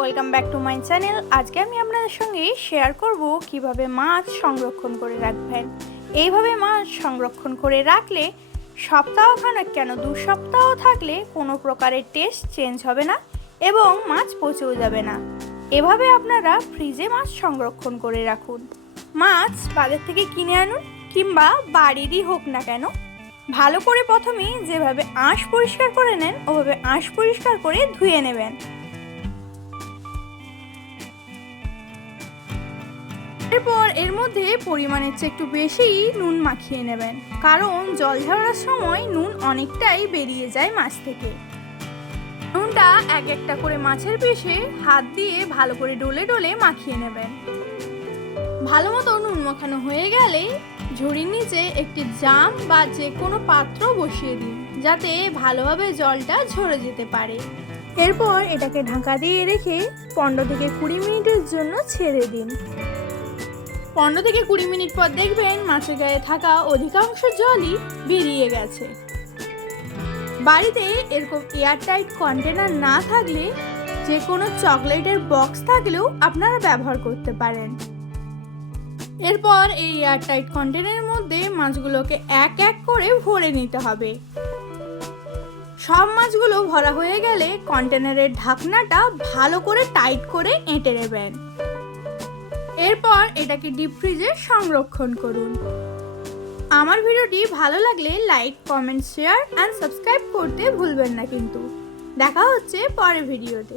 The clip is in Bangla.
Welcome back to my channel. আজকে আমি আপনাদের সঙ্গে শেয়ার করব কিভাবে মাছ সংরক্ষণ করে রাখবেন। এইভাবে মাছ সংরক্ষণ করে রাখলে সপ্তাহখানেক কেন 2 সপ্তাহ থাকলে কোনো প্রকারের টেস্ট চেঞ্জ হবে না এবং মাছ পচেও যাবে না। এভাবে আপনারা ফ্রিজে মাছ সংরক্ষণ করে রাখুন। মাছ বাজার থেকে কিনে আনুন কিংবা বাড়িরই হোক না কেন, ভালো করে প্রথমে যেভাবে আঁশ পরিষ্কার করে নেন ওভাবে আঁশ পরিষ্কার করে ধুয়ে নেবেন। এরপর এর মধ্যে পরিমাণের চেয়ে একটু বেশি নুন মাখিয়ে নেবেন, কারণ জল ঝরার সময় নুন অনেকটাই বেরিয়ে যায় মাছ থেকে। নুনটা এক একটা করে মাছের পিঠে হাত দিয়ে ভালো করে ডলে ডলে মাখিয়ে নেবেন। ভালো মতো নুন মাখানো হয়ে গেলে ঝুড়ির নিচে একটি জাম বা যে কোনো পাত্র বসিয়ে দিন, যাতে ভালোভাবে জলটা ঝরে যেতে পারে। এরপর এটাকে ঢাকা দিয়ে রেখে 15 থেকে 20 মিনিটের জন্য ছেড়ে দিন। 15 থেকে 20 মিনিট পর দেখবেন মাছের গায়ে থাকা অধিকাংশ জলই বেরিয়ে গেছে। বাড়িতে এরকম এয়ারটাইট কন্টেনার না থাকলে যে কোনো চকলেটের বক্স থাকলেও আপনারা ব্যবহার করতে পারেন। এরপর এই এয়ারটাইট কন্টেনারের মধ্যে মাছগুলোকে এক এক করে ভরে নিতে হবে। সব মাছগুলো ভরা হয়ে গেলে কন্টেনারের ঢাকনাটা ভালো করে টাইট করে এঁটে নেবেন। এরপর এটাকে ডিপ ফ্রিজে সংরক্ষণ করুন। আমার ভিডিওটি ভালো লাগলে like, comment, share and subscribe করতে ভুলবেন না কিন্তু। দেখা হচ্ছে পরের ভিডিওতে।